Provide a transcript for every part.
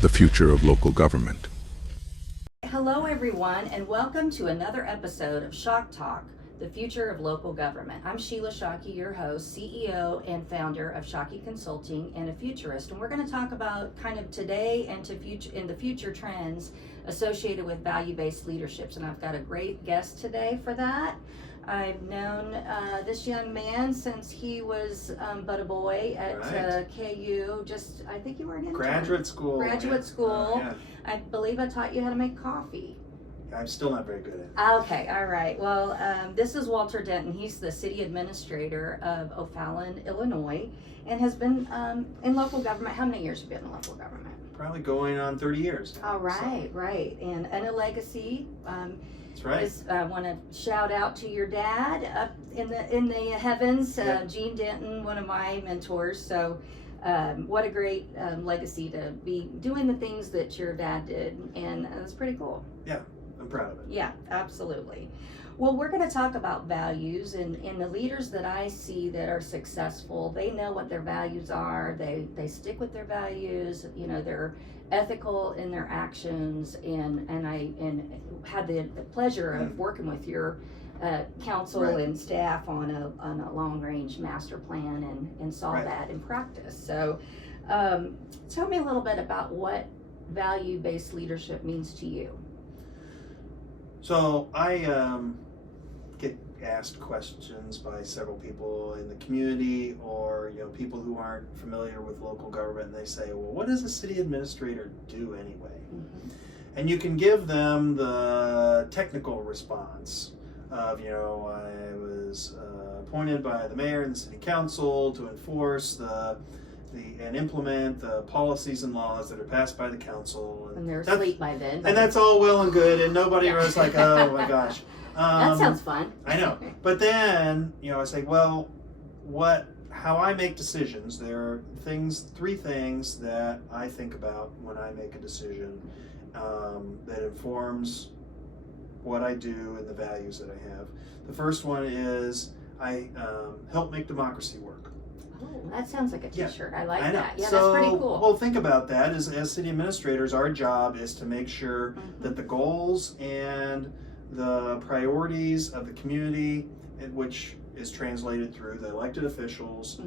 the future of local government. Hello everyone, and welcome to another episode of Shock Talk, the future of local government. I'm Sheila Shockey, your host, CEO and founder of Shockey Consulting and a Futurist, and we're going to talk about kind of today and in the future trends associated with value-based leaderships, and I've got a great guest today for that. I've known this young man since he was but a boy at KU. I think you were an intern. Graduate school. Yeah. I believe I taught you how to make coffee. I'm still not very good at it. Okay, all right. Well, this is Walter Denton. He's the city administrator of O'Fallon, Illinois, and has been in local government. How many years have you been in local government? Probably going on 30 years now. All right, right. And a legacy. That's right. I want to shout out to your dad up in the heavens, Gene Denton, one of my mentors. So what a great legacy to be doing the things that your dad did, and it's pretty cool. Yeah, I'm proud of it. Yeah, absolutely. Well, we're going to talk about values, and the leaders that I see that are successful, they know what their values are. They stick with their values. You know, they're ethical in their actions, and I had the pleasure of working with your council and staff on a long range master plan and saw that in practice. So tell me a little bit about what value-based leadership means to you. So I get asked questions by several people in the community, or people who aren't familiar with local government, and they say, well, what does a city administrator do anyway? Mm-hmm. And you can give them the technical response of, I was appointed by the mayor and the city council to enforce and implement the policies and laws that are passed by the council. And they're asleep by then. And that's all well and good, and nobody was like, oh my gosh. That sounds fun. I know. But then, I say, well, how I make decisions, there are three things that I think about when I make a decision that informs what I do and the values that I have. The first one is I help make democracy work. Oh, that sounds like a t-shirt. I like I know. that. Yeah, so, that's pretty cool. Well, think about that. As city administrators, our job is to make sure that the goals and the priorities of the community, which is translated through the elected officials,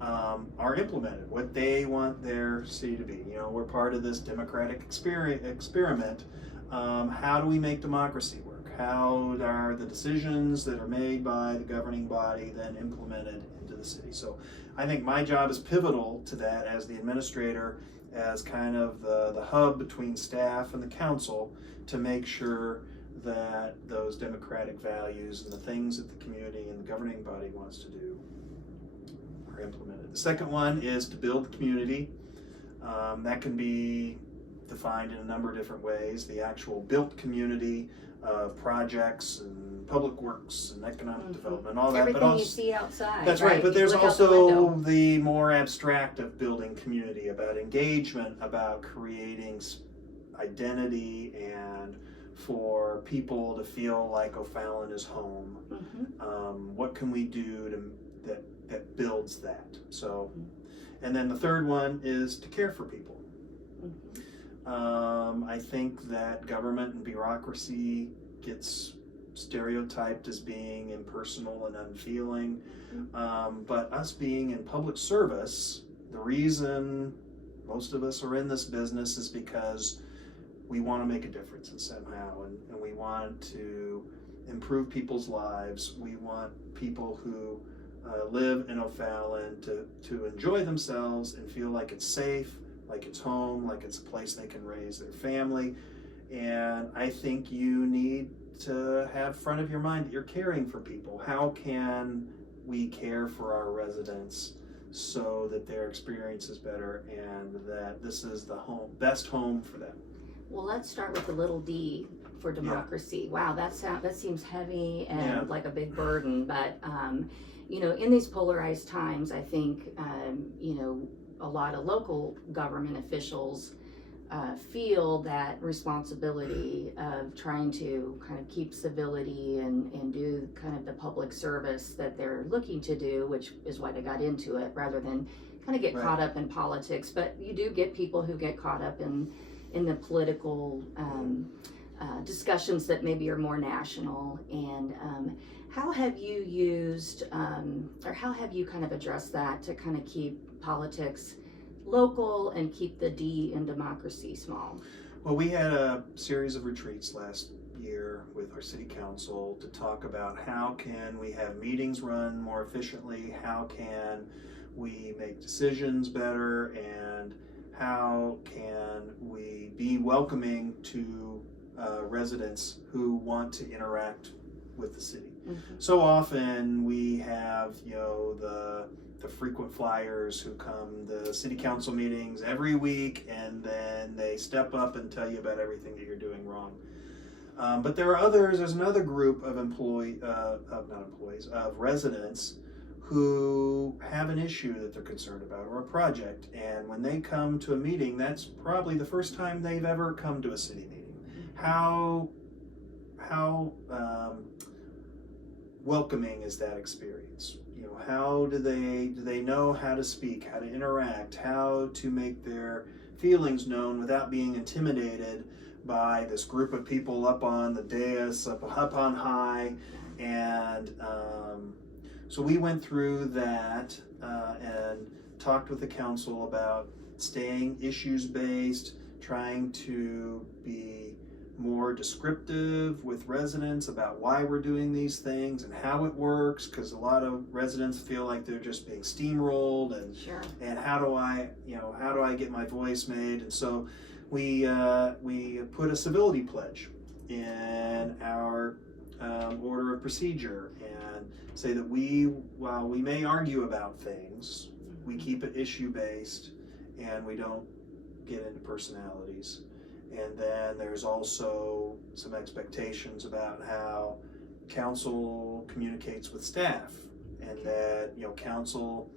are implemented, what they want their city to be. We're part of this democratic experiment. How do we make democracy work? How are the decisions that are made by the governing body then implemented into the city? So I think my job is pivotal to that as the administrator, as kind of the hub between staff and the council, to make sure that those democratic values and the things that the community and the governing body wants to do are implemented. The second one is to build the community. That can be defined in a number of different ways. The actual built community of projects and public works and economic development, all that. Everything you see outside. That's right, but there's also the more abstract of building community, about engagement, about creating identity, and for people to feel like O'Fallon is home. What can we do that builds that? So, and then the third one is to care for people. I think that government and bureaucracy gets stereotyped as being impersonal and unfeeling, but us being in public service, the reason most of us are in this business is because we want to make a difference somehow, and we want to improve people's lives. We want people who live in O'Fallon to enjoy themselves and feel like it's safe, like it's home, like it's a place they can raise their family. And I think you need to have front of your mind that you're caring for people. How can we care for our residents so that their experience is better and that this is the best home for them? Well, let's start with the little d for democracy. Yeah. Wow, that seems heavy and like a big burden, but in these polarized times, I think a lot of local government officials feel that responsibility of trying to kind of keep civility and do kind of the public service that they're looking to do, which is why they got into it, rather than kind of get Right. caught up in politics. But you do get people who get caught up in the political discussions that maybe are more national. And how have you used, or how have you kind of addressed that to kind of keep politics local and keep the D in democracy small? Well, we had a series of retreats last year with our city council to talk about how can we have meetings run more efficiently, how can we make decisions better, and how can we be welcoming to residents who want to interact with the city. Mm-hmm. So often we have, the frequent flyers who come to city council meetings every week, and then they step up and tell you about everything that you're doing wrong. But there's another group of of residents who have an issue that they're concerned about, or a project, and when they come to a meeting, that's probably the first time they've ever come to a city meeting. How welcoming is that experience? How do they know how to speak, how to interact, how to make their feelings known without being intimidated by this group of people up on the dais, up on high? And so we went through that and talked with the council about staying issues-based, trying to be more descriptive with residents about why we're doing these things and how it works, because a lot of residents feel like they're just being steamrolled, and Sure. and how do I get my voice made? And so we put a civility pledge in our order of procedure, and say that while we may argue about things, we keep it issue based and we don't get into personalities. And then there's also some expectations about how council communicates with staff, and that council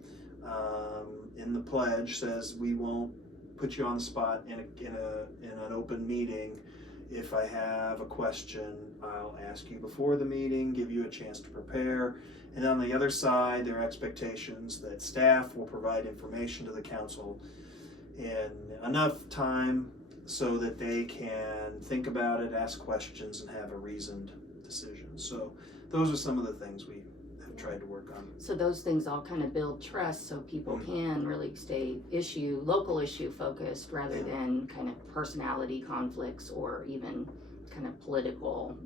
in the pledge says we won't put you on the spot in an open meeting. If I have a question, I'll ask you before the meeting, give you a chance to prepare. And on the other side, there are expectations that staff will provide information to the council in enough time so that they can think about it, ask questions, and have a reasoned decision. So those are some of the things we have tried to work on. So those things all kind of build trust, so people can really stay local issue focused, rather than kind of personality conflicts or even kind of political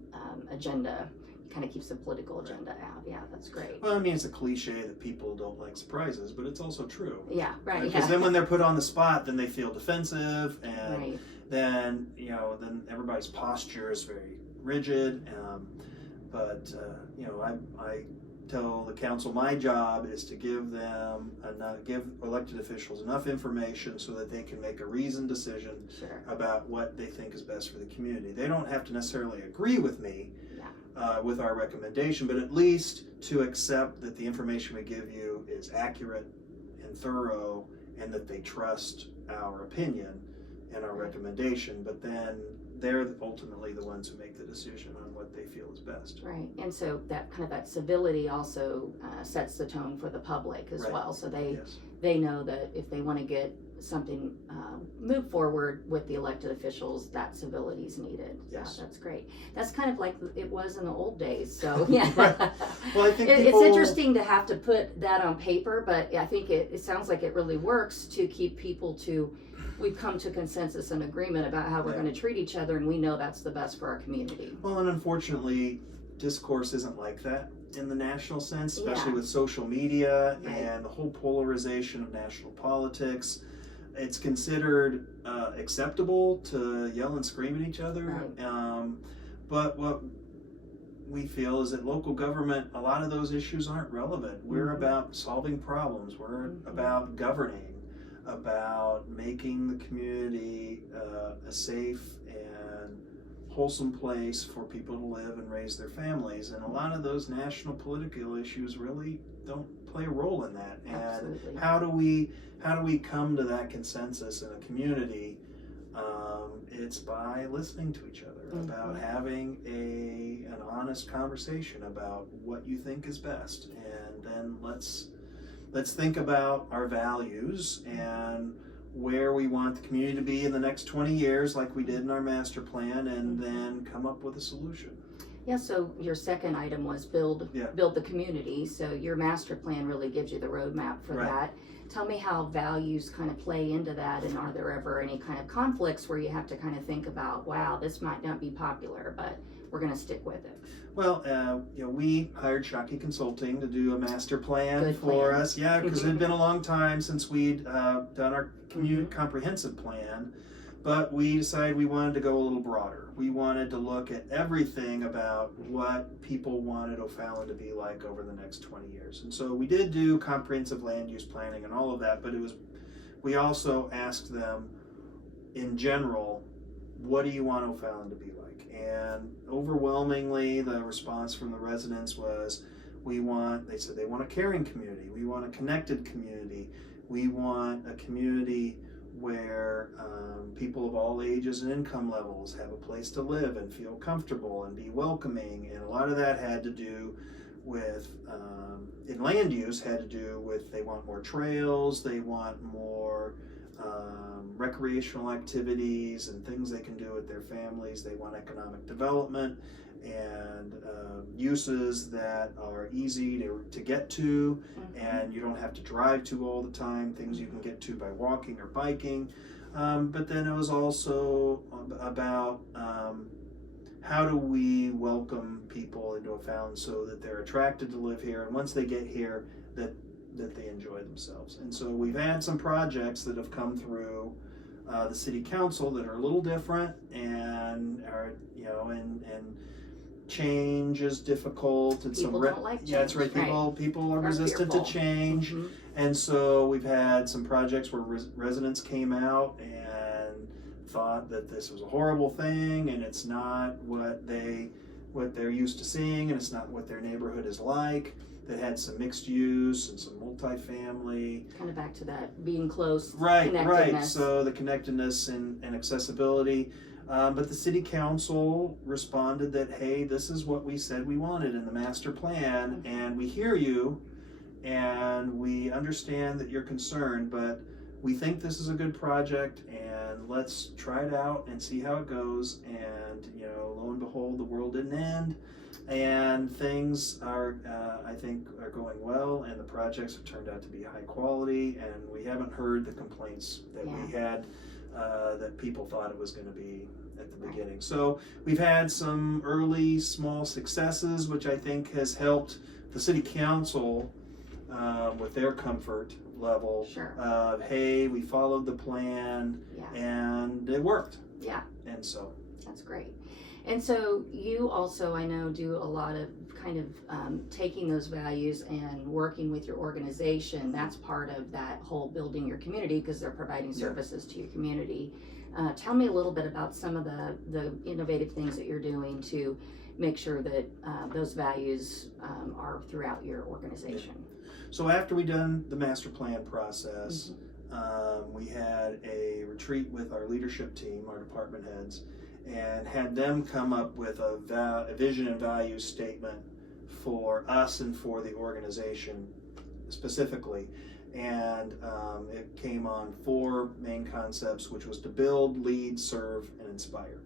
agenda. Kind of keeps the political agenda out. Yeah, that's great. Well, I mean, it's a cliche that people don't like surprises, but it's also true. Yeah, right. Because then when they're put on the spot, then they feel defensive, and Right. then everybody's posture is very rigid. I tell the council my job is to give elected officials enough information so that they can make a reasoned decision Sure. about what they think is best for the community. They don't have to necessarily agree with me with our recommendation, but at least to accept that the information we give you is accurate and thorough, and that they trust our opinion and our recommendation. But then they're ultimately the ones who make the decision on what they feel is best. Right, and so that civility also sets the tone for the public as well. So they know that if they want to get something move forward with the elected officials, that civility is needed. Yes. Yeah, that's great. That's kind of like it was in the old days. So yeah. Right. Well, I think it's interesting to have to put that on paper, but I think it sounds like it really works to keep people we've come to consensus and agreement about how we're going to treat each other, and we know that's the best for our community. Well, and unfortunately, discourse isn't like that in the national sense, especially with social media and the whole polarization of national politics. It's considered acceptable to yell and scream at each other. Right. But what we feel is that local government, a lot of those issues aren't relevant. We're about solving problems. We're about governing, about making the community a safe and wholesome place for people to live and raise their families. And a lot of those national political issues really don't play a role in that. And Absolutely. how do we come to that consensus in a community It's by listening to each other, about having an honest conversation about what you think is best, and then let's think about our values and where we want the community to be in the next 20 years, like we did in our master plan, and then come up with a solution. Yeah, so your second item was build the community. So your master plan really gives you the roadmap for that. Tell me how values kind of play into that, and are there ever any kind of conflicts where you have to kind of think about, wow, this might not be popular, but we're going to stick with it? Well, we hired Shockey Consulting to do a master plan Good for plan. us. Yeah, because it had been a long time since we'd done our community comprehensive plan, but we decided we wanted to go a little broader. We wanted to look at everything about what people wanted O'Fallon to be like over the next 20 years. And so we did do comprehensive land use planning and all of that, but we also asked them, in general, what do you want O'Fallon to be like? And overwhelmingly, the response from the residents was, they said they want a caring community, we want a connected community, we want a community where people of all ages and income levels have a place to live and feel comfortable and be welcoming. And a lot of that had to do with, in land use, had to do with they want more trails, they want more recreational activities and things they can do with their families, they want economic development and uses that are easy to get to and you don't have to drive to all the time, things you can get to by walking or biking. But then it was also about how do we welcome people into O'Fallon so that they're attracted to live here, and once they get here, that they enjoy themselves. And so we've had some projects that have come through the city council that are a little different and are, and change is difficult, and people don't like change. Yeah, that's right. People are resistant to change, and so we've had some projects where residents came out and thought that this was a horrible thing, and it's not what they're used to seeing, and it's not what their neighborhood is like. That had some mixed use and some multifamily. Kind of back to that being close. Right. So the connectedness and accessibility. But the city council responded that, hey, this is what we said we wanted in the master plan, and we hear you, and we understand that you're concerned, but we think this is a good project, and let's try it out and see how it goes. And lo and behold, the world didn't end, and things are, I think, are going well, and the projects have turned out to be high quality, and we haven't heard the complaints that we had. That people thought it was going to be at the beginning. So we've had some early small successes, which I think has helped the city council with their comfort level. Of, hey, we followed the plan and it worked. Yeah. And so. That's great. And so you also, I know, do a lot of kind of taking those values and working with your organization. That's part of that whole building your community, because they're providing services to your community. Tell me a little bit about some of the innovative things that you're doing to make sure that those values are throughout your organization. So after we done the master plan process, we had a retreat with our leadership team, our department heads, and had them come up with a vision and value statement for us and for the organization specifically. And it came on 4 main concepts, which was to build, lead, serve, and inspire.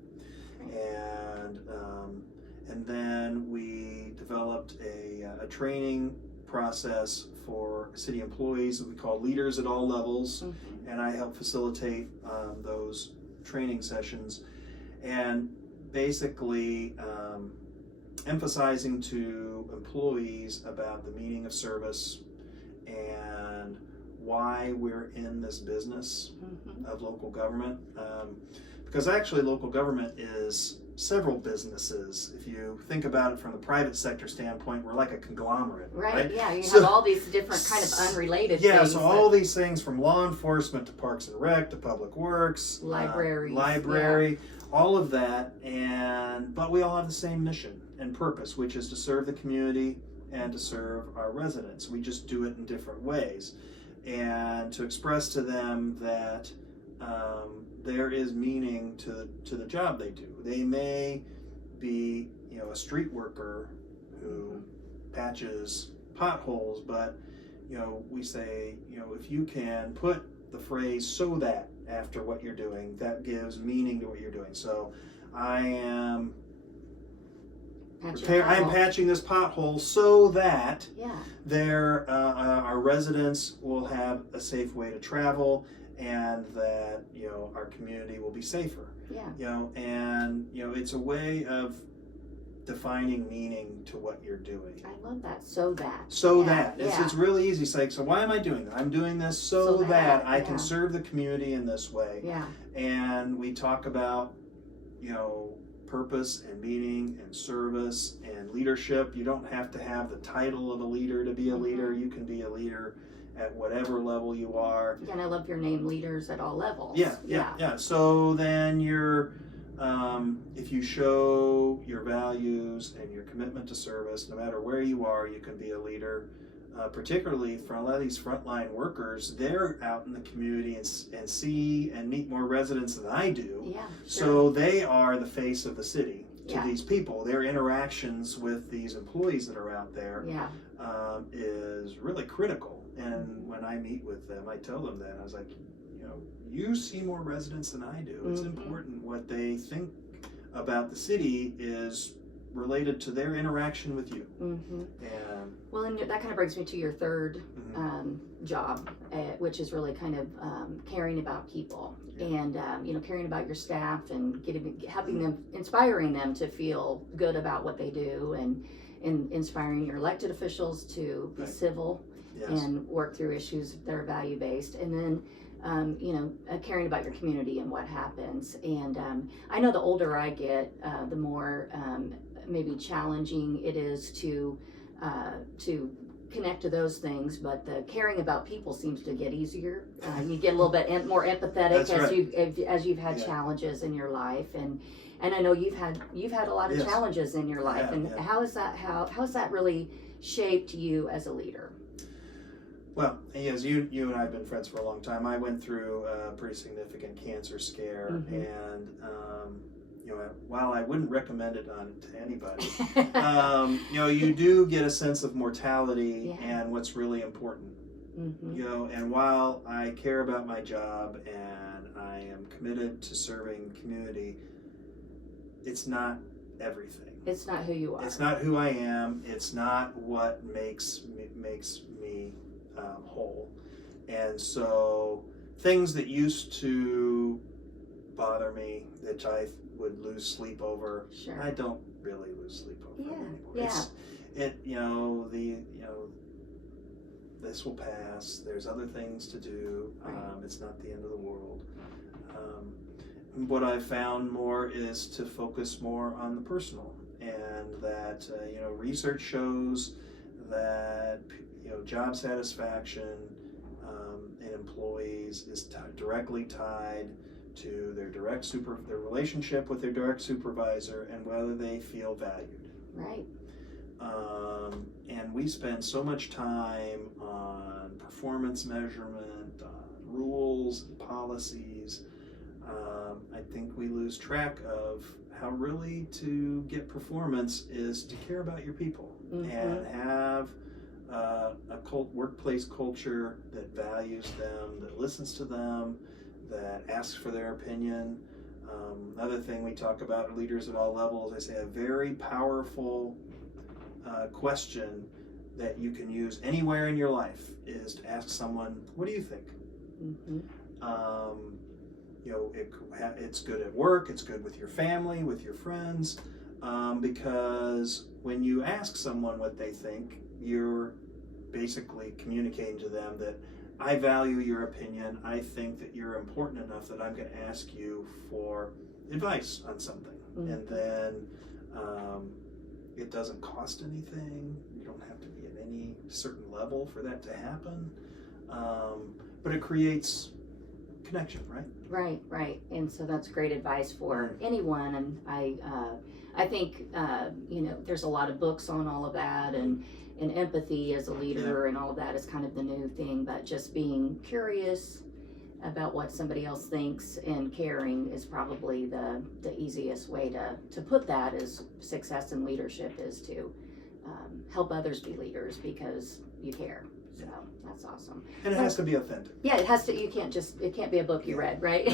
And then we developed a training process for city employees that we call leaders at all levels, and I help facilitate those training sessions. And basically emphasizing to employees about the meaning of service and why we're in this business of local government. Because actually local government is several businesses. If you think about it from the private sector standpoint, we're like a conglomerate. Right? Yeah, you have all these different kind of unrelated things. Yeah, so all these things from law enforcement to Parks and Rec to Public Works, library, all of that, but we all have the same mission and purpose, which is to serve the community and to serve our residents. We just do it in different ways, and to express to them that there is meaning to the job they do. They may be, a street worker who patches potholes, but we say, if you can put the phrase "so that" after what you're doing, that gives meaning to what you're doing. So I am patching this pothole so that our residents will have a safe way to travel, and that our community will be safer. And it's a way of defining meaning to what you're doing. I love that. So that. It's really easy. It's like, so why am I doing that? I'm doing this so that I can serve the community in this way. And we talk about, purpose and meaning and service and leadership. You don't have to have the title of a leader to be a leader. You can be a leader at whatever level you are. And I love your name, leaders at all levels. Yeah. So then if you show your values and your commitment to service, no matter where you are, you can be a leader. Particularly for a lot of these frontline workers, they're out in the community and see and meet more residents than I do. So they are the face of the city to these people. Their interactions with these employees that are out there is really critical. And when I meet with them, I tell them that. I was like, you see more residents than I do. It's important what they think about the city is related to their interaction with you. And well, and that kind of brings me to your third job, which is really kind of caring about people and caring about your staff and helping them, inspiring them to feel good about what they do, and inspiring your elected officials to be civil and work through issues that are value-based, and then caring about your community and what happens. And I know the older I get, the more maybe challenging it is to connect to those things, but the caring about people seems to get easier. You get a little bit more empathetic as you've had challenges in your life, and I know you've had a lot of challenges in your life. How has that really shaped you as a leader? Well, as you and I have been friends for a long time. I went through a pretty significant cancer scare, and while I wouldn't recommend it to anybody, you do get a sense of mortality and what's really important. And while I care about my job and I am committed to serving the community, it's not everything. It's not who you are. It's not who I am. It's not what makes me whole. And so things that used to bother me, that I would lose sleep over, I don't really lose sleep over anymore. This will pass. There's other things to do. It's not the end of the world. What I've found more is to focus more on the personal, and that research shows that job satisfaction in employees is directly tied to their relationship with their direct supervisor and whether they feel valued. Right. And we spend so much time on performance measurement, on rules and policies. I think we lose track of how really to get performance is to care about your people and have a workplace culture that values them, that listens to them, that asks for their opinion. Another thing we talk about leaders at all levels, I say a very powerful question that you can use anywhere in your life is to ask someone, what do you think? It's good at work, it's good with your family, with your friends, because when you ask someone what they think, you're basically communicating to them that I value your opinion. I think that you're important enough that I'm going to ask you for advice on something. And then it doesn't cost anything. You don't have to be at any certain level for that to happen. But it creates connection, right? Right. And so that's great advice for anyone. And I think there's a lot of books on all of that, and empathy as a leader and all of that is kind of the new thing. But just being curious, about what somebody else thinks, and caring is probably the easiest way to put that. Is success in leadership is to help others be leaders because you care. So that's awesome. And it has to be authentic. Yeah, it has to. You can't just. It can't be a book you read, right?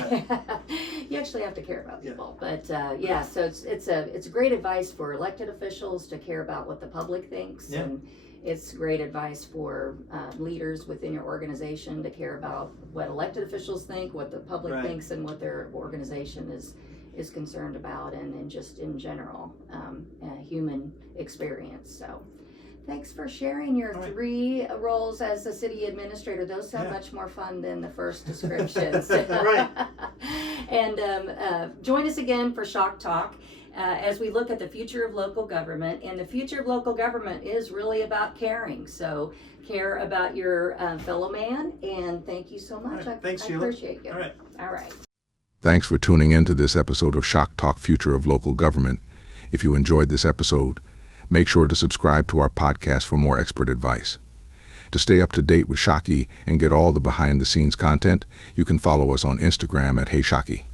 You actually have to care about people. But so it's great advice for elected officials to care about what the public thinks, and it's great advice for leaders within your organization to care about what elected officials think, what the public thinks, and what their organization is concerned about, and just in general, human experience. So. Thanks for sharing your 3 roles as a city administrator. Those sound much more fun than the first descriptions. Right. And join us again for Shock Talk as we look at the future of local government. And the future of local government is really about caring. So care about your fellow man. And thank you so much. Thanks, I Sheila. appreciate you. All right. Thanks for tuning in to this episode of Shock Talk Future of Local Government. If you enjoyed this episode, make sure to subscribe to our podcast for more expert advice. To stay up to date with Shockey and get all the behind-the-scenes content, you can follow us on Instagram at Hey Shockey.